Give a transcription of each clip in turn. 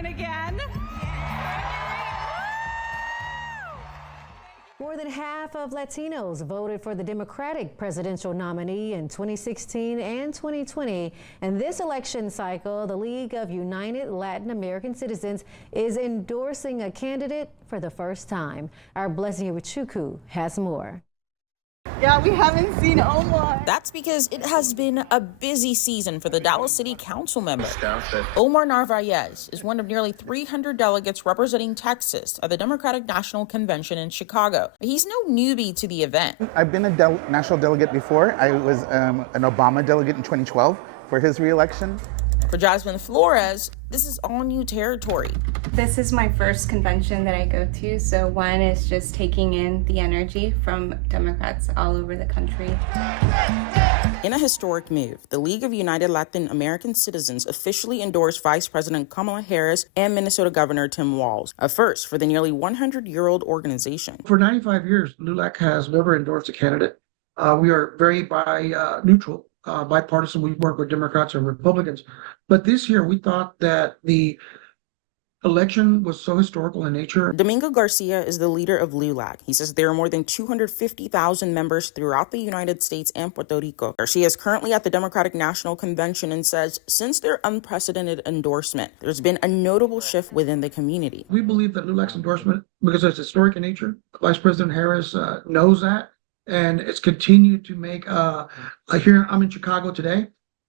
president again. More than half of Latinos voted for the Democratic presidential nominee in 2016 and 2020. And this election cycle, the League of United Latin American Citizens is endorsing a candidate for the first time. Our Blessing Iwuchukwu has more. Yeah, we haven't seen Omar. That's because it has been a busy season for the Dallas City Council member. Omar Narvaez is one of nearly 300 delegates representing Texas at the Democratic National Convention in Chicago. He's no newbie to the event. I've been a national delegate before. I was an Obama delegate in 2012 for his re-election. For Jasmine Flores, this is all new territory. This is my first convention that I go to, so one is just taking in the energy from Democrats all over the country. In a historic move, the League of United Latin American Citizens officially endorsed Vice President Kamala Harris and Minnesota Governor Tim Walz, a first for the nearly 100-year-old organization. For 95 years, LULAC has never endorsed a candidate. We are very neutral. Bipartisan. We work with Democrats and Republicans. But this year, we thought that the election was so historical in nature. Domingo Garcia is the leader of LULAC. He says there are more than 250,000 members throughout the United States and Puerto Rico. Garcia is currently at the Democratic National Convention and says since their unprecedented endorsement, there's been a notable shift within the community. We believe that LULAC's endorsement, because it's historic in nature, Vice President Harris knows that, and it's continued to make, here I'm in Chicago today,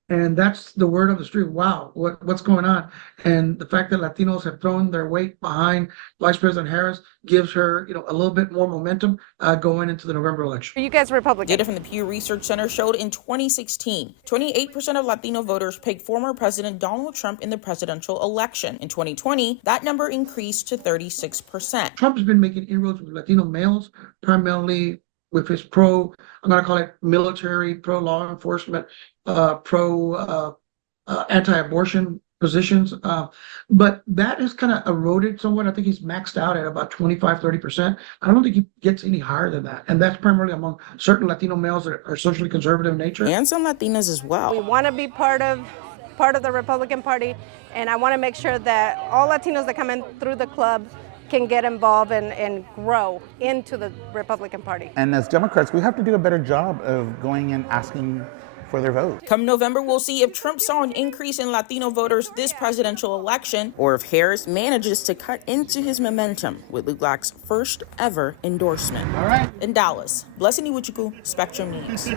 and that's the word of the street. Wow, what's going on? And the fact that Latinos have thrown their weight behind Vice President Harris gives her, a little bit more momentum going into the November election. Are you guys Republican? Data from the Pew Research Center showed in 2016, 28% of Latino voters picked former President Donald Trump in the presidential election. In 2020, that number increased to 36%. Trump has been making inroads with Latino males, primarily with his I'm going to call it military, pro-law enforcement, anti-abortion positions. But that has kind of eroded somewhat. I think he's maxed out at about 25-30%. I don't think he gets any higher than that. And that's primarily among certain Latino males that are socially conservative in nature. And some Latinas as well. We want to be part of the Republican Party, and I want to make sure that all Latinos that come in through the club can get involved and grow into the Republican Party. And as Democrats, we have to do a better job of going and asking for their vote. Come November, we'll see if Trump saw an increase in Latino voters this presidential election, or if Harris manages to cut into his momentum with LULAC's first ever endorsement. All right. In Dallas, Blessing Iwuchukwu, Spectrum News.